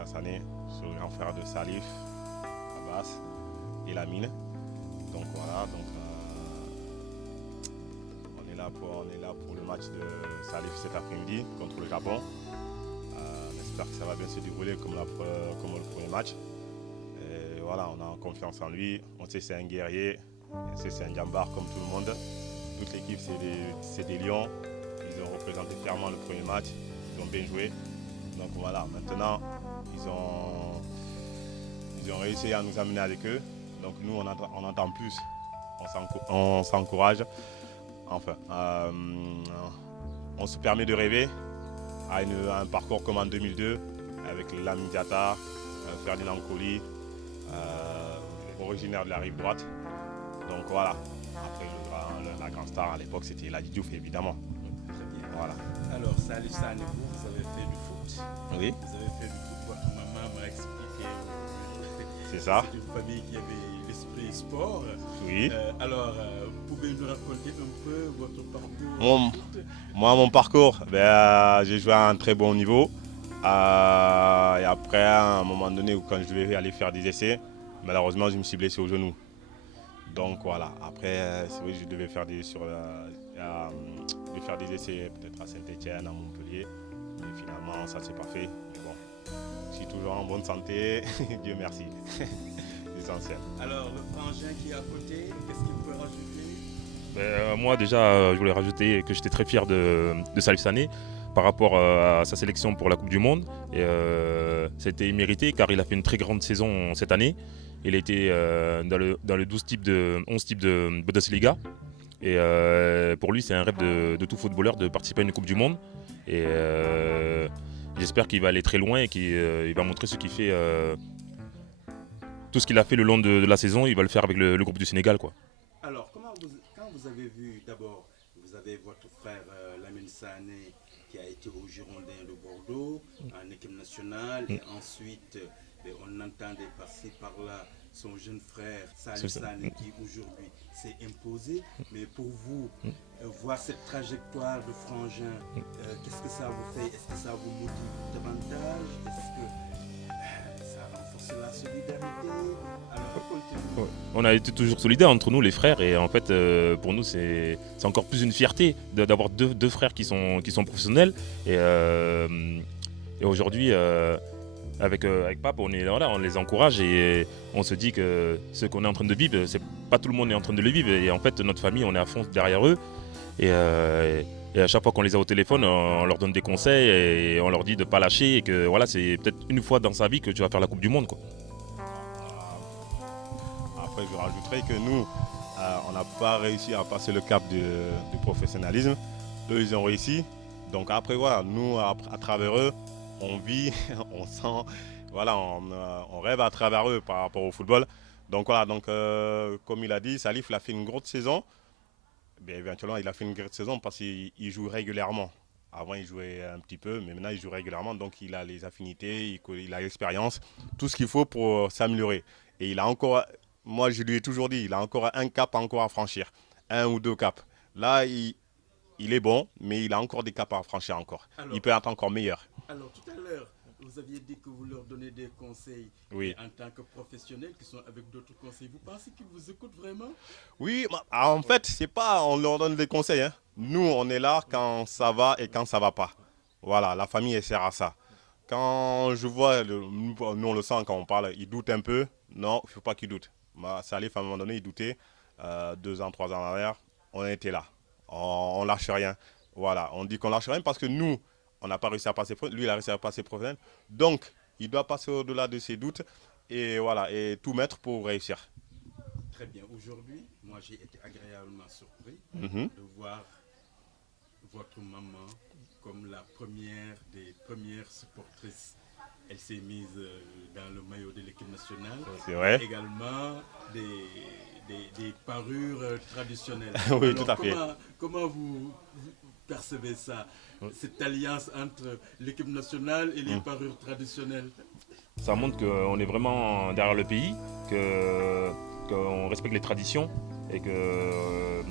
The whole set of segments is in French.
Issa Sané, c'est le grand frère de Salif, Abbas et Lamine. Donc voilà, on est là pour le match de Salif cet après-midi contre le Japon. J'espère que ça va bien se dérouler comme le premier match. Et voilà, on a confiance en lui. On sait que c'est un guerrier, on sait que c'est un jambar comme tout le monde. Toute l'équipe, c'est des lions. Ils ont représenté fièrement le premier match. Ils ont bien joué. Donc voilà, maintenant, ils ont réussi à nous amener avec eux. Donc nous, on entend plus. On s'encourage. Enfin, on se permet de rêver à un parcours comme en 2002 avec Lamine Diatta, Ferdinand Coly, originaire de la rive droite. Donc voilà. Après, la grande star à l'époque, c'était Ladji Diouf, évidemment. Très bien. Voilà. Alors, Salif Sané, vous avez fait du foot. Oui. Vous avez fait du foot. Votre maman m'a expliqué. C'est ça. C'est une famille qui avait l'esprit sport. Oui. Alors, pouvez nous raconter un peu votre parcours? Mon parcours, j'ai joué à un très bon niveau. Et après, à un moment donné, quand je devais aller faire des essais, malheureusement, je me suis blessé au genou. Donc voilà, après, c'est vrai que je devais faire des essais peut-être à Saint-Etienne, à Montpellier. Mais finalement, ça ne s'est pas fait. Mais bon, je suis toujours en bonne santé, Dieu merci. L'essentiel. Alors, le frangin qui est à côté, qu'est-ce qu'il peut rajouter? Moi déjà, je voulais rajouter que j'étais très fier de Salif Sané par rapport à sa sélection pour la Coupe du Monde. Et c'était mérité car il a fait une très grande saison cette année. Il a été dans le 11 type de Bundesliga. Et pour lui, c'est un rêve de tout footballeur de participer à une Coupe du Monde. Et j'espère qu'il va aller très loin et qu'il va montrer ce qu'il fait. Tout ce qu'il a fait le long de la saison, il va le faire avec le groupe du Sénégal, quoi. Alors, quand vous avez vu, d'abord, vous avez votre frère Lamine Sané qui a été au Girondins de Bordeaux, en équipe nationale, et ensuite, on entendait passer par là son jeune frère Salif Sané qui aujourd'hui s'est imposé. Mais pour vous, voir cette trajectoire de frangin, qu'est-ce que ça vous fait? Est-ce que ça vous motive davantage? Est-ce que ça renforce la solidarité? Alors, continue. On a été toujours solidaires entre nous, les frères, et en fait, pour nous, c'est encore plus une fierté d'avoir deux frères qui sont professionnels. Et aujourd'hui, avec Pape, on les encourage et on se dit que ce qu'on est en train de vivre, c'est pas tout le monde est en train de le vivre. Et en fait, notre famille, on est à fond derrière eux. Et à chaque fois qu'on les a au téléphone, on leur donne des conseils et on leur dit de ne pas lâcher. Et que voilà, c'est peut-être une fois dans sa vie que tu vas faire la Coupe du Monde, quoi. Après, je rajouterais que nous, on n'a pas réussi à passer le cap du professionnalisme. Eux, ils ont réussi. Donc après, voilà, nous, à travers eux, on vit, on sent, voilà, on rêve à travers eux par rapport au football. Donc voilà, comme il a dit, Salif, il a fait une grosse saison. Bien, éventuellement, il a fait une grosse saison parce qu'il joue régulièrement. Avant, il jouait un petit peu, mais maintenant, il joue régulièrement. Donc, il a les affinités, il a l'expérience, tout ce qu'il faut pour s'améliorer. Et il a encore, moi, je lui ai toujours dit, il a encore un cap encore à franchir, un ou deux caps. Là, il est bon, mais il a encore des caps à franchir encore. Alors, il peut être encore meilleur. Alors, tout à l'heure, vous aviez dit que vous leur donnez des conseils. Oui. En tant que professionnels qui sont avec d'autres conseils, vous pensez qu'ils vous écoutent vraiment? Oui, en fait, c'est pas on leur donne des conseils. Hein. Nous, on est là quand ça va et quand ça va pas. Voilà, la famille, elle sert à ça. Quand je vois, nous on le sent quand on parle, il doute un peu. Non, il ne faut pas qu'il doute. Salif, à un moment donné, il doutait. 2 ans, 3 ans en arrière, on était là. On lâche rien. Voilà, on dit qu'on lâche rien parce que nous, on n'a pas réussi à passer, lui il a réussi à passer professionnel. Donc, il doit passer au-delà de ses doutes et voilà, et tout mettre pour réussir. Très bien. Aujourd'hui, moi j'ai été agréablement surpris de voir votre maman comme la première des premières supportrices. Elle s'est mise dans le maillot de l'équipe nationale. C'est vrai. Et également des parures traditionnelles. Oui, alors, tout à fait. Comment vous percevez ça, cette alliance entre l'équipe nationale et les parures traditionnelles? Ça montre qu'on est vraiment derrière le pays, qu'on respecte les traditions et que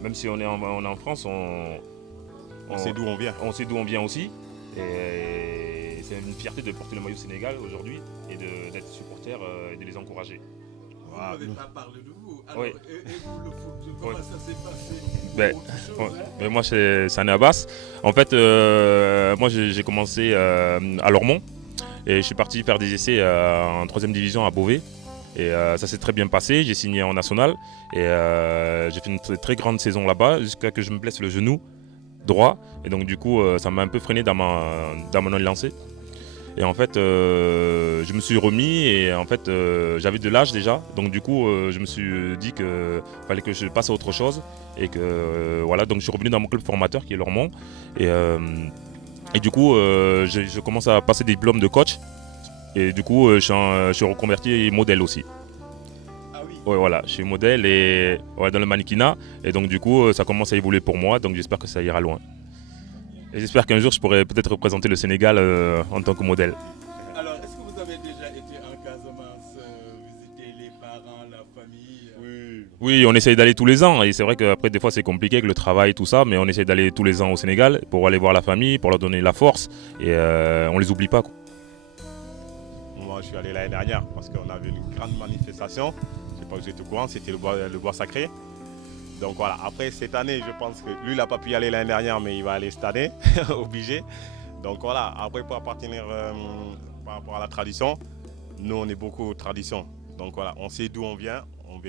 même si on est en France, on sait d'où on vient. On sait d'où on vient aussi. Et c'est une fierté de porter le maillot Sénégal aujourd'hui et d'être supporter et de les encourager. Vous n'avez pas parlé de vous. Alors, Oui. et vous, le foot, comment ça s'est passé Ben, Autre chose, ouais. hein? Mais moi, c'est Sané Abbas. En fait, moi, j'ai commencé à Lormont et je suis parti faire des essais en 3e division à Beauvais. Et ça s'est très bien passé. J'ai signé en national et j'ai fait une très grande saison là-bas jusqu'à que je me blesse le genou droit. Et donc, du coup, ça m'a un peu freiné dans mon lancé. Et en fait, je me suis remis et en fait, j'avais de l'âge déjà. Donc du coup, je me suis dit qu'il fallait que je passe à autre chose. Et que voilà, donc je suis revenu dans mon club formateur qui est Lormont. Et du coup, je commence à passer des diplômes de coach. Et du coup, je suis reconverti modèle aussi. Ah oui. Ouais, voilà, je suis modèle et ouais, dans le mannequinat. Et donc du coup, ça commence à évoluer pour moi. Donc j'espère que ça ira loin. Et j'espère qu'un jour, je pourrai peut-être représenter le Sénégal en tant que modèle. Alors, est-ce que vous avez déjà été en Casamance, visiter les parents, la famille Oui, on essaye d'aller tous les ans. Et c'est vrai qu'après, des fois, c'est compliqué avec le travail, tout ça. Mais on essaye d'aller tous les ans au Sénégal pour aller voir la famille, pour leur donner la force. Et on les oublie pas, quoi. Moi, je suis allé l'année dernière parce qu'on avait une grande manifestation. Je ne sais pas si vous êtes au courant, c'était le bois sacré. Donc voilà, après cette année, je pense que lui, il n'a pas pu y aller l'année dernière, mais il va aller cette année, obligé. Donc voilà, après pour appartenir par rapport à la tradition, nous on est beaucoup aux traditions. Donc voilà, on sait d'où on vient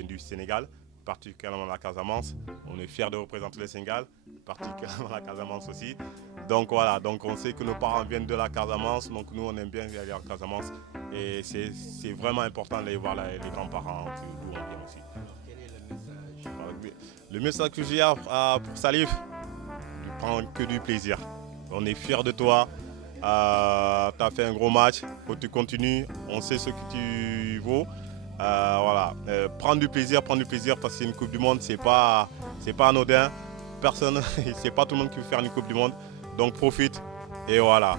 du Sénégal, particulièrement la Casamance. On est fiers de représenter le Sénégal, particulièrement la Casamance aussi. Donc voilà, donc on sait que nos parents viennent de la Casamance, donc nous on aime bien aller en Casamance. Et c'est vraiment important d'aller voir les grands-parents d'où on vient aussi. Alors, quel est le message Le message que j'ai pour Salif, ne prends que du plaisir. On est fiers de toi. Tu as fait un gros match. Faut que tu continues. On sait ce que tu vaux. Voilà. Prends du plaisir parce qu'une Coupe du Monde, c'est pas anodin. Personne, c'est pas tout le monde qui veut faire une Coupe du Monde. Donc profite. Et voilà.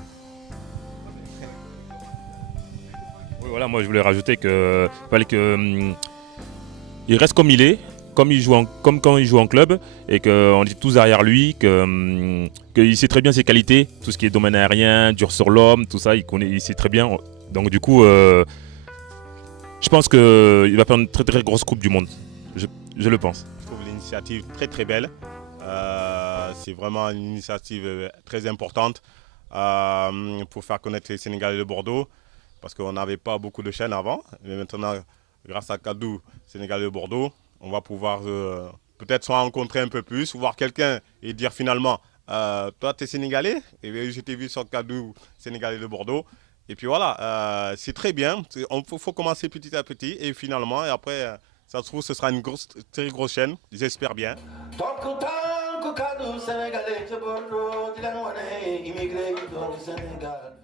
Oui, voilà, moi je voulais rajouter que fallait que il reste comme il est. Comme quand il joue en club et qu'on est tous derrière lui, qu'il sait très bien ses qualités, tout ce qui est domaine aérien, dur sur l'homme, tout ça, il sait très bien. Donc du coup, je pense qu'il va faire une très très grosse Coupe du Monde. Je le pense. Je trouve l'initiative très très belle. C'est vraiment une initiative très importante pour faire connaître les Sénégalais de Bordeaux. Parce qu'on n'avait pas beaucoup de chaînes avant. Mais maintenant, grâce à Kadou, Sénégalais de Bordeaux, on va pouvoir peut-être se rencontrer un peu plus, voir quelqu'un et dire finalement, toi tu es Sénégalais, et bien, je t'ai vu sur Kadou, Sénégalais de Bordeaux. Et puis voilà, c'est très bien, il faut commencer petit à petit et finalement, et après, ça se trouve, ce sera une très grosse chaîne, j'espère bien. Kaddu Sénégalais ca Bordeaux di leen wane immigré yi doon Sénégal